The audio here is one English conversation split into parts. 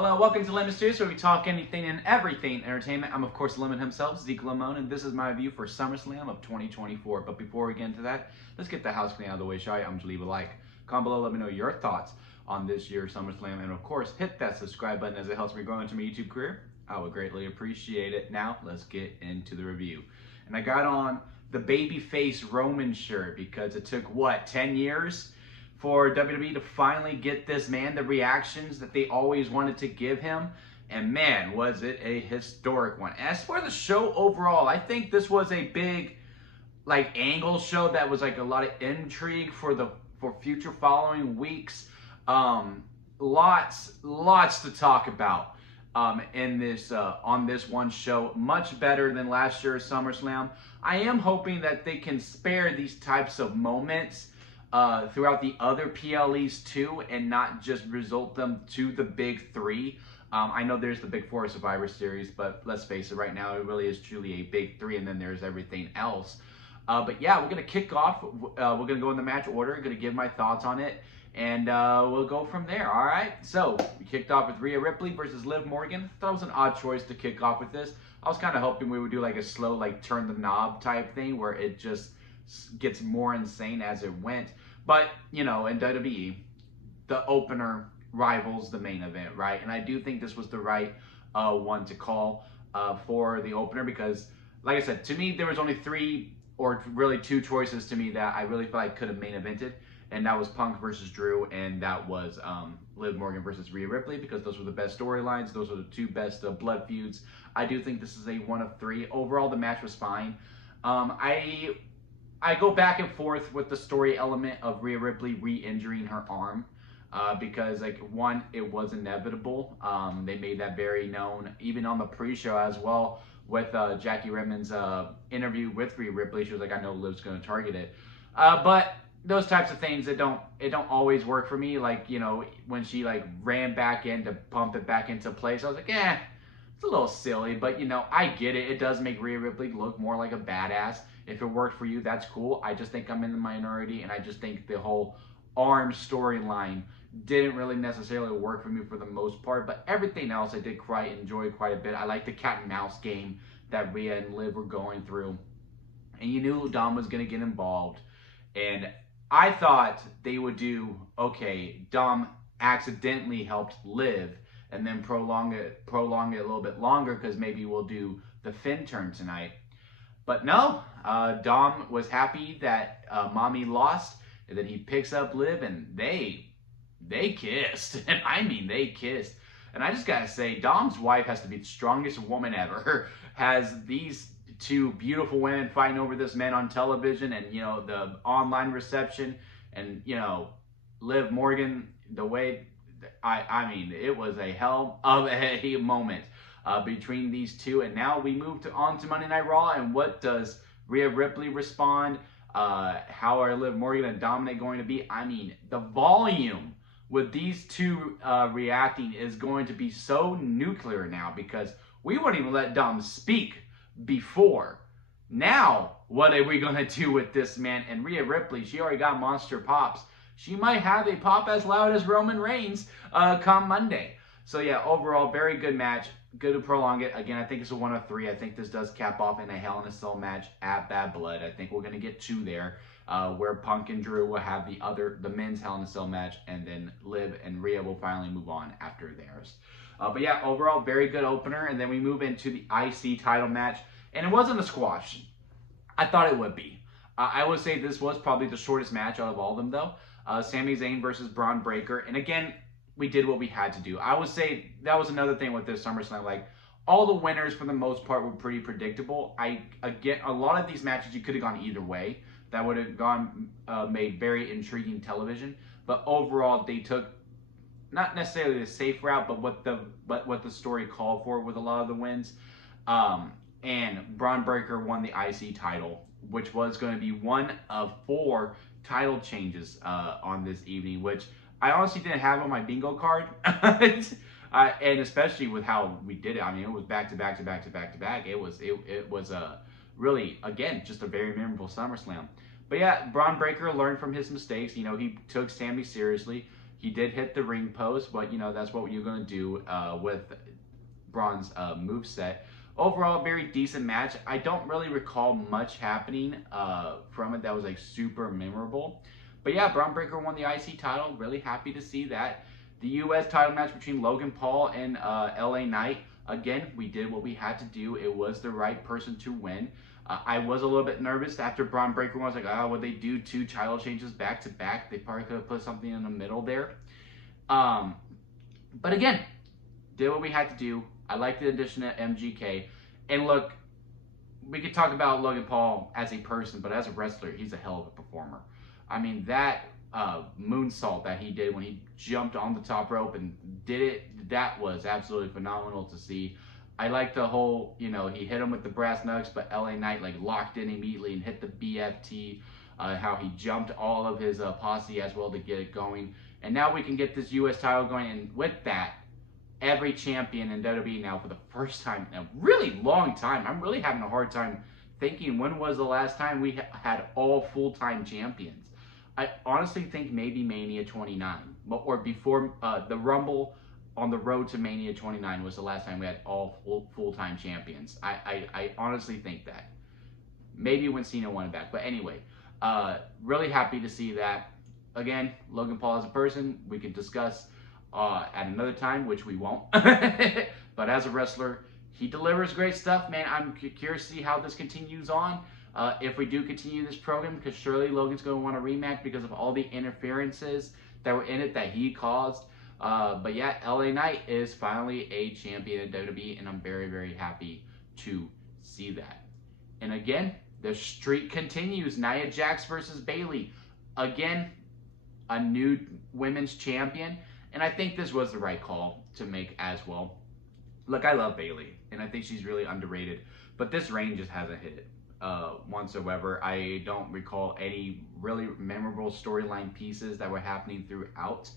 Hello, welcome to Lemon Studios, where we talk anything and everything entertainment. I'm, of course, Lemon himself, Zeke Lemon, and this is my review for SummerSlam of 2024. But before we get into that, let's get the house clean out of the way, shall we? I'm just leave a like. Comment below, let me know your thoughts on this year's SummerSlam, and of course, hit that subscribe button as it helps me grow into my YouTube career. I would greatly appreciate it. Now, let's get into the review. And I got on the babyface Roman shirt because it took, 10 years? For WWE to finally get this man the reactions that they always wanted to give him. And man, was it a historic one. As for the show overall, I think this was a big angle show that was a lot of intrigue for future following weeks. Lots to talk about in this on this one show. Much better than last year's SummerSlam. I am hoping that they can spare these types of moments throughout the other PLEs too, and not just result them to the big three. I know there's the Big Four Survivor Series, but let's face it, right now it really is truly a big three, and then there's everything else. But yeah, we're gonna kick off. We're gonna go in the match order. I'm gonna give my thoughts on it, and we'll go from there. All right. So we kicked off with Rhea Ripley versus Liv Morgan. Thought it was an odd choice to kick off with this. I was kind of hoping we would do a slow turn the knob type thing where it just gets more insane as it went. But, in WWE, the opener rivals the main event, right? And I do think this was the right one to call for the opener because, like I said, to me, there was only three or really two choices to me that I really felt like could have main evented. And that was Punk versus Drew, and that was Liv Morgan versus Rhea Ripley, because those were the best storylines. Those were the two best blood feuds. I do think this is a one of three. Overall, the match was fine. I go back and forth with the story element of Rhea Ripley re-injuring her arm because, one, it was inevitable. They made that very known, even on the pre-show as well, with Jackie Redmond's interview with Rhea Ripley. She was like, I know Liv's going to target it. But those types of things, it don't always work for me. When she, ran back in to pump it back into place, I was like, it's a little silly. But, I get it. It does make Rhea Ripley look more like a badass. If it worked for you, that's cool. I just think I'm in the minority, and I just think the whole arm storyline didn't really necessarily work for me for the most part. But everything else I did enjoy quite a bit. I like the cat and mouse game that Rhea and Liv were going through. And you knew Dom was going to get involved. And I thought they would do, okay, Dom accidentally helped Liv and then prolong it a little bit longer because maybe we'll do the Finn turn tonight. But no, Dom was happy that Mommy lost, and then he picks up Liv, and they kissed. And I mean, they kissed. And I just gotta say, Dom's wife has to be the strongest woman ever. Has these two beautiful women fighting over this man on television, and the online reception, and Liv Morgan, the way I mean, it was a hell of a moment between these two. And now we move on to Monday Night Raw, and what does Rhea Ripley respond? How are Liv Morgan and Dominic going to be? I mean, the volume with these two reacting is going to be so nuclear now, because we wouldn't even let Dom speak before. Now, what are we going to do with this man? And Rhea Ripley, she already got monster pops. She might have a pop as loud as Roman Reigns come Monday. So yeah, overall, very good match. Good to prolong it. Again, I think it's a one of three. I think this does cap off in a Hell in a Cell match at Bad Blood. I think we're going to get two there, where Punk and Drew will have the men's Hell in a Cell match, and then Liv and Rhea will finally move on after theirs. But yeah, overall, very good opener. And then we move into the IC title match, and it wasn't a squash. I thought it would be. I would say this was probably the shortest match out of all of them, though. Sami Zayn versus Braun Breaker. And again, we did what we had to do. I would say that was another thing with this SummerSlam. All the winners, for the most part, were pretty predictable. Again, a lot of these matches, you could have gone either way. That would have made very intriguing television. But overall, they took not necessarily the safe route, but what the story called for with a lot of the wins. And Braun Breaker won the IC title, which was going to be one of 4 title changes on this evening, which I honestly didn't have on my bingo card. And especially with how we did it. I mean, it was back to back to back to back to back. It was really, again, just a very memorable SummerSlam. But yeah, Braun Breaker learned from his mistakes. He took Sami seriously. He did hit the ring post, but you know that's what you're gonna do with Braun's moveset. Overall, very decent match. I don't really recall much happening from it that was like super memorable. But yeah, Braun Breaker won the IC title. Really happy to see that. The US title match between Logan Paul and LA Knight. Again, we did what we had to do. It was the right person to win. I was a little bit nervous after Braun Breaker won. I was like, oh, would they do 2 title changes back to back? They probably could have put something in the middle there. But again, did what we had to do. I like the addition of MGK. And look, we could talk about Logan Paul as a person, but as a wrestler, he's a hell of a performer. I mean, that moonsault that he did when he jumped on the top rope and did it, that was absolutely phenomenal to see. I like the whole, you know, he hit him with the brass knucks, but LA Knight like locked in immediately and hit the BFT. How he jumped all of his posse as well to get it going. And now we can get this US title going, and with that, every champion in WWE now for the first time in a really long time. I'm really having a hard time thinking when was the last time we had all full-time champions. I honestly think maybe Mania 29, or before the Rumble on the road to Mania 29 was the last time we had all full-time champions. I honestly think that. Maybe when Cena won it back. But anyway, really happy to see that. Again, Logan Paul as a person, we can discuss at another time, which we won't. But as a wrestler, he delivers great stuff, man. I'm curious to see how this continues on. If we do continue this program, because surely Logan's going to want a rematch because of all the interferences that were in it that he caused. But yeah, LA Knight is finally a champion in WWE, and I'm very, very happy to see that. And again, the streak continues. Nia Jax versus Bayley. Again, a new women's champion. And I think this was the right call to make as well. Look, I love Bayley, and I think she's really underrated. But this reign just hasn't hit it whatsoever. I don't recall any really memorable storyline pieces that were happening throughout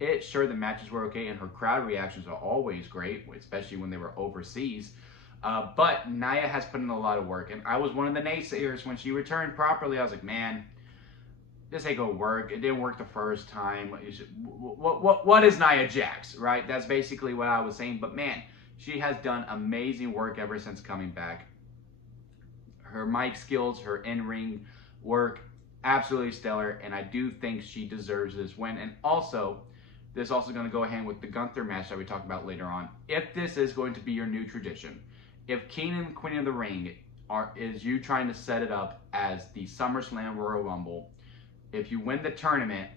it. Sure, the matches were okay, and her crowd reactions are always great, especially when they were overseas. But Nia has put in a lot of work, and I was one of the naysayers when she returned properly. I was like, man, this ain't gonna work. It didn't work the first time. What is Nia Jax, right? That's basically what I was saying. But man, she has done amazing work ever since coming back. Her mic skills, her in-ring work, absolutely stellar. And I do think she deserves this win. And also, this is also going to go hand with the Gunther match that we talk about later on. If this is going to be your new tradition, if King and Queen of the Ring is you trying to set it up as the SummerSlam Royal Rumble, if you win the tournament,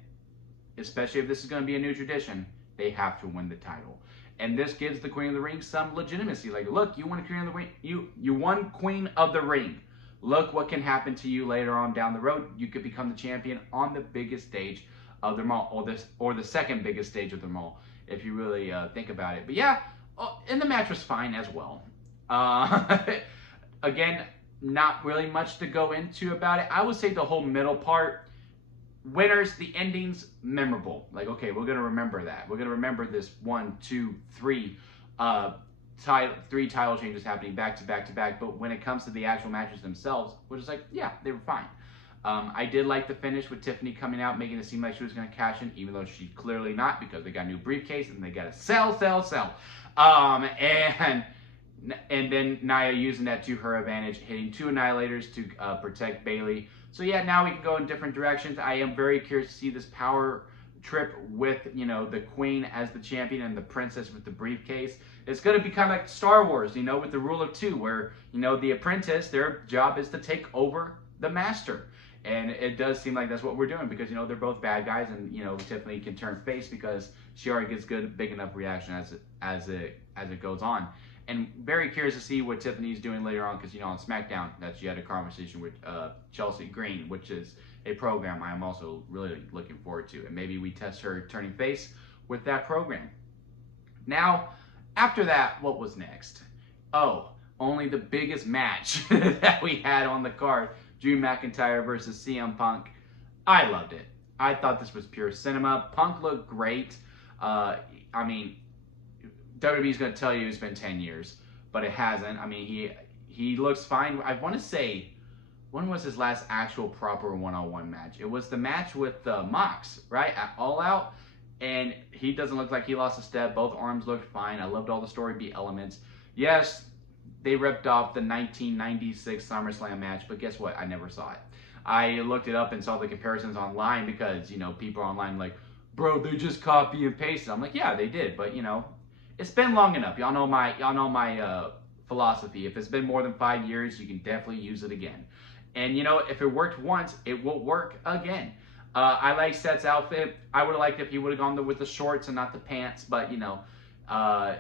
especially if this is going to be a new tradition, they have to win the title. And this gives the Queen of the Ring some legitimacy. Like, look, you won Queen of the Ring. You won Queen of the Ring. Look what can happen to you later on down the road. You could become the champion on the biggest stage of them all, or the second biggest stage of them all, if you really think about it. But yeah, and the match was fine as well. Again, not really much to go into about it. I would say the whole middle part, winners, the endings, memorable. Like, okay, we're going to remember that. We're going to remember this 1, 2, 3 title changes happening back to back to back. But when it comes to the actual matches themselves, we're just like, yeah, they were fine. I did like the finish with Tiffany coming out, making it seem like she was going to cash in, even though she clearly not, because they got a new briefcase and they got to sell. And then Nia using that to her advantage, hitting 2 annihilators to protect Bayley. So yeah, now we can go in different directions. I am very curious to see this power trip with, you know, the Queen as the champion and the Princess with the briefcase. It's going to be kind of like Star Wars, you know, with the rule of 2, where, you know, the apprentice, their job is to take over the master. And it does seem like that's what we're doing, because, you know, they're both bad guys, and, you know, Tiffany can turn face because she already gets big enough reaction as it goes on. And very curious to see what Tiffany's doing later on, because, you know, on SmackDown, that she had a conversation with Chelsea Green, which is a program I am also really looking forward to. And maybe we test her turning face with that program. Now, after that, what was next? Oh, only the biggest match that we had on the card, Drew McIntyre versus CM Punk. I loved it. I thought this was pure cinema. Punk looked great. I mean, WWE's going to tell you it's been 10 years, but it hasn't. I mean, he looks fine. I want to say, when was his last actual proper one-on-one match? It was the match with Mox, right? At All Out. and he doesn't look like he lost a step. Both arms looked fine. I loved all the story beat elements. Yes, they ripped off the 1996 SummerSlam match, but guess what? I never saw it. I looked it up and saw the comparisons online because, you know, people online like, bro, they just copy and paste it. I'm like, yeah, they did, but you know, it's been long enough. Y'all know my philosophy. If it's been more than 5 years, you can definitely use it again. And you know, if it worked once, it will work again. I like Seth's outfit. I would have liked if he would have gone with the shorts and not the pants, but you know,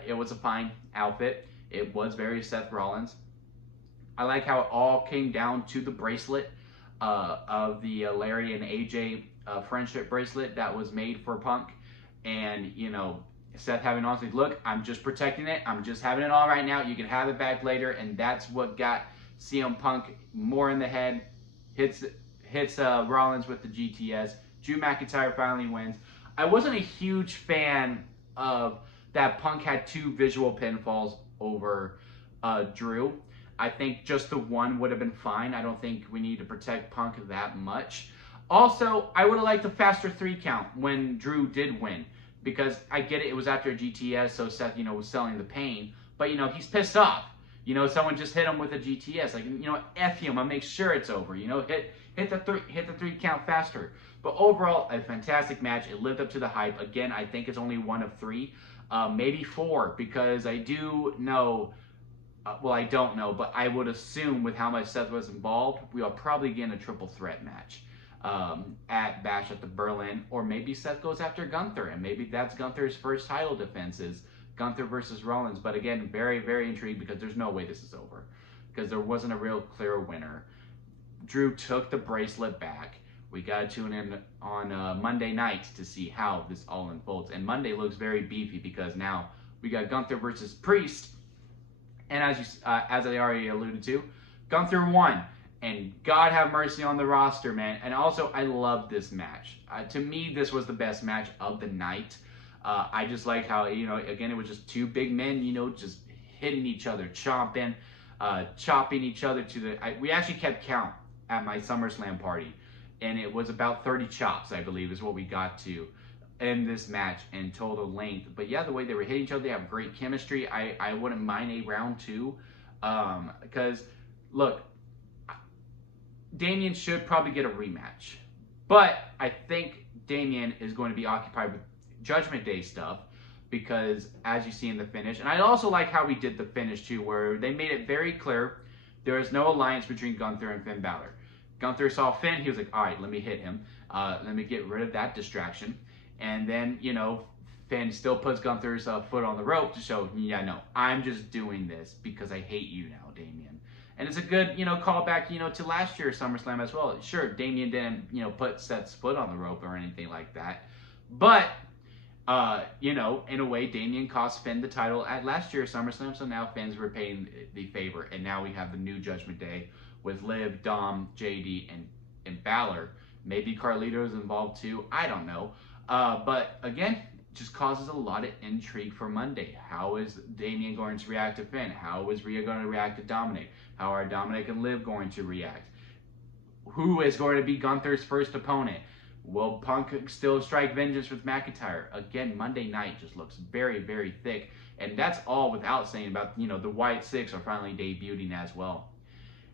it was a fine outfit. It was very Seth Rollins. I like how it all came down to the bracelet of the Larry and AJ friendship bracelet that was made for Punk. And, you know, Seth having on, like, look, I'm just protecting it. I'm just having it all right now. You can have it back later. And that's what got CM Punk more in the head. Hits Rollins with the GTS. Drew McIntyre finally wins. I wasn't a huge fan of that Punk had 2 visual pinfalls over Drew. I think just the one would have been fine. I don't think we need to protect Punk that much. Also, I would have liked a faster 3 count when Drew did win, because I get it, it was after a GTS, so Seth, you know, was selling the pain, but you know, he's pissed off. You know, someone just hit him with a GTS, like, you know, F you, I'm gonna make sure it's over. You know, hit the 3 count faster. But overall, a fantastic match. It lived up to the hype. Again, I think it's only 1 of 3, maybe 4, because I do know. Well, I don't know, but I would assume with how much Seth was involved, we are probably getting a triple threat match at Bash at the Berlin, or maybe Seth goes after Gunther, and maybe that's Gunther's first title defenses, Gunther versus Rollins. But again, very, very intrigued because there's no way this is over, because there wasn't a real clear winner. Drew took the bracelet back. We got to tune in on Monday night to see how this all unfolds, and Monday looks very beefy because now we got Gunther versus Priest. And as I already alluded to, Gunther won. And God have mercy on the roster, man. And also, I love this match. To me, this was the best match of the night. I just like how, you know, again, it was just 2 big men, you know, just hitting each other, chopping each other to the... we actually kept count at my SummerSlam party. And it was about 30 chops, I believe, is what we got to in this match in total length. But yeah, the way they were hitting each other, they have great chemistry. I wouldn't mind a round 2. Because, look, Damien should probably get a rematch. But I think Damien is going to be occupied with Judgment Day stuff, because as you see in the finish, and I also like how we did the finish too, where they made it very clear there is no alliance between Gunther and Finn Balor. Gunther saw Finn, he was like, all right, let me hit him. Let me get rid of that distraction. And then, you know, Finn still puts Gunther's foot on the rope to show, yeah, no, I'm just doing this because I hate you now, Damien. And it's a good, you know, callback, you know, to last year's SummerSlam as well. Sure, Damien didn't, you know, put Seth's foot on the rope or anything like that. But, you know, in a way, Damien cost Finn the title at last year's SummerSlam, so now Finn's repaying the favor. And now we have the new Judgment Day with Liv, Dom, JD, and Balor. Maybe Carlito's involved too. I don't know. But again, just causes a lot of intrigue for Monday. How is Damien going to react to Finn? How is Rhea going to react to Dominic? How are Dominic and Liv going to react? Who is going to be Gunther's first opponent? Will Punk still strike vengeance with McIntyre? Again, Monday night just looks very, very thick. And that's all without saying about, you know, the White Six are finally debuting as well.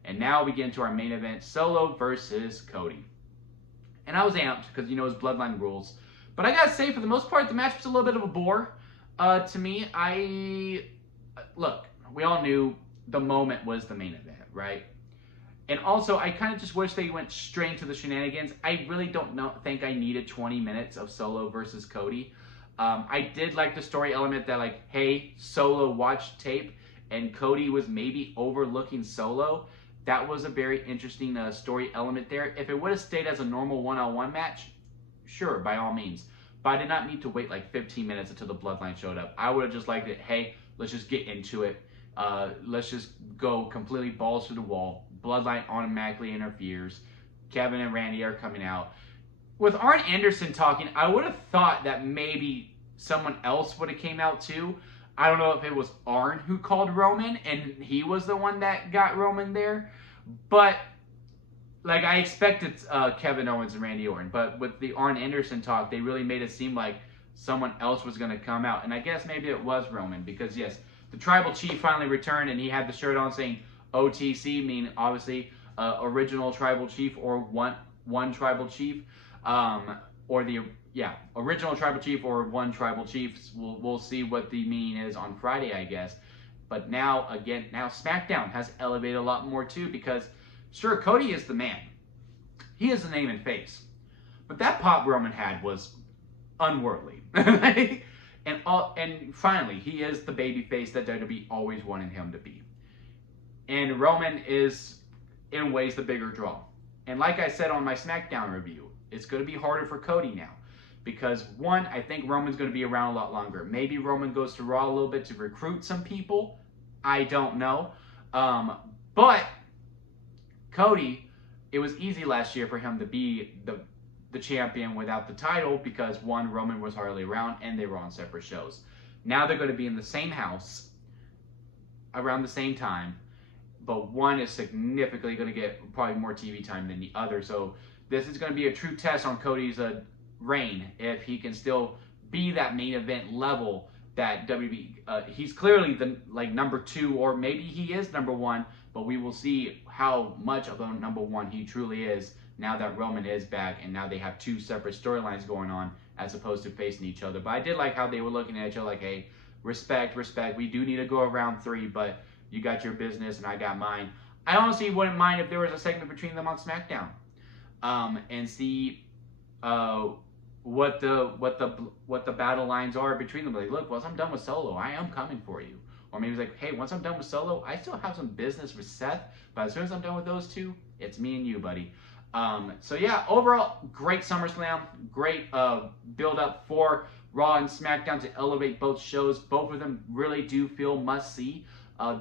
And now we get into our main event, Solo versus Cody. And I was amped because, you know, it's Bloodline Rules. But I gotta say, for the most part, the match was a little bit of a bore to me. Look, we all knew the moment was the main event, right? And also, I kind of just wish they went straight into the shenanigans. I really don't think I needed 20 minutes of Solo versus Cody. I did like the story element that, like, hey, Solo watched tape and Cody was maybe overlooking Solo. That was a very interesting story element there. If it would have stayed as a normal one-on-one match, sure, by all means. But I did not need to wait like 15 minutes until the Bloodline showed up. I would have just liked it, hey, let's just get into it. Let's just go completely balls to the wall. Bloodline automatically interferes. Kevin and Randy are coming out. With Arn Anderson talking, I would have thought that maybe someone else would have came out too. I don't know if it was Arn who called Roman and he was the one that got Roman there. But, like, I expected Kevin Owens and Randy Orton. But with the Arn Anderson talk, they really made it seem like someone else was going to come out. And I guess maybe it was Roman, because yes, the Tribal Chief finally returned, and he had the shirt on saying OTC, meaning obviously original Tribal Chief, or one Tribal Chief, or the original Tribal Chief or one Tribal Chief. We'll see what the meaning is on Friday, I guess. But now SmackDown has elevated a lot more too, because sure, Cody is the man. He is the name and face. But that pop Roman had was unworldly. and finally, he is the baby face that WWE always wanted him to be. And Roman is, in ways, the bigger draw. And like I said on my SmackDown review, it's going to be harder for Cody now. Because one, I think Roman's going to be around a lot longer. Maybe Roman goes to Raw a little bit to recruit some people. I don't know. But Cody, it was easy last year for him to be the champion without the title, because one, Roman was hardly around and they were on separate shows. Now they're going to be in the same house around the same time, but one is significantly going to get probably more TV time than the other. So this is going to be a true test on Cody's reign, if he can still be that main event level that WWE, he's clearly the number 2, or maybe he is number 1, but we will see how much of a number 1 he truly is now that Roman is back, and now they have 2 separate storylines going on as opposed to facing each other. But I did like how they were looking at each other like, hey, respect, we do need to go around 3, but you got your business and I got mine. I honestly wouldn't mind if there was a segment between them on SmackDown, and see what the battle lines are between them. Like, look, once I'm done with Solo, I am coming for you. Or maybe it's like, hey, once I'm done with Solo, I still have some business with Seth, but as soon as I'm done with those 2, it's me and you, buddy. So yeah, overall, great SummerSlam, great build up for Raw and SmackDown to elevate both shows. Both of them really do feel must see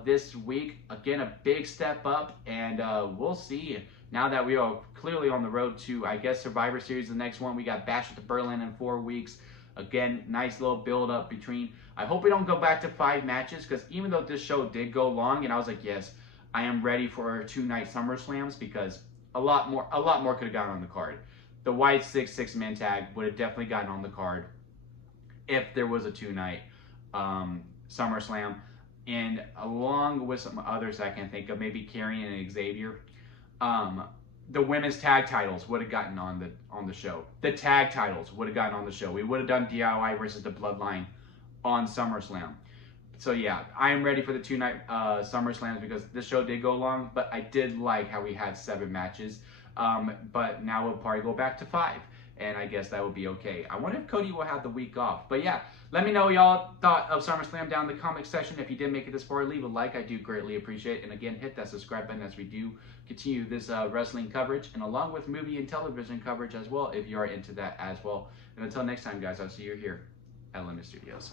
this week. Again, a big step up, and we'll see. Now that we are clearly on the road to, I guess, Survivor Series, the next one, we got Bash at the Berlin in 4 weeks. Again, nice little build up between. I hope we don't go back to 5 matches, because even though this show did go long, and I was like, yes, I am ready for 2-night SummerSlams, because a lot more could have gotten on the card. The White 6-6-man tag would have definitely gotten on the card if there was a 2-night SummerSlam, and along with some others I can think of, maybe Karrion and Xavier. The women's tag titles would have gotten on the show. The tag titles would have gotten on the show. We would have done DIY versus the Bloodline on SummerSlam. So yeah, I am ready for the 2-night SummerSlams, because this show did go long, but I did like how we had 7 matches. But now we'll probably go back to 5, and I guess that would be okay. I wonder if Cody will have the week off. But yeah, let me know what y'all thought of SummerSlam down in the comment section. If you did make it this far, leave a like. I do greatly appreciate it. And again, hit that subscribe button as we do continue this wrestling coverage, and along with movie and television coverage as well, if you are into that as well. And until next time, guys, I'll see you here at Limit Studios.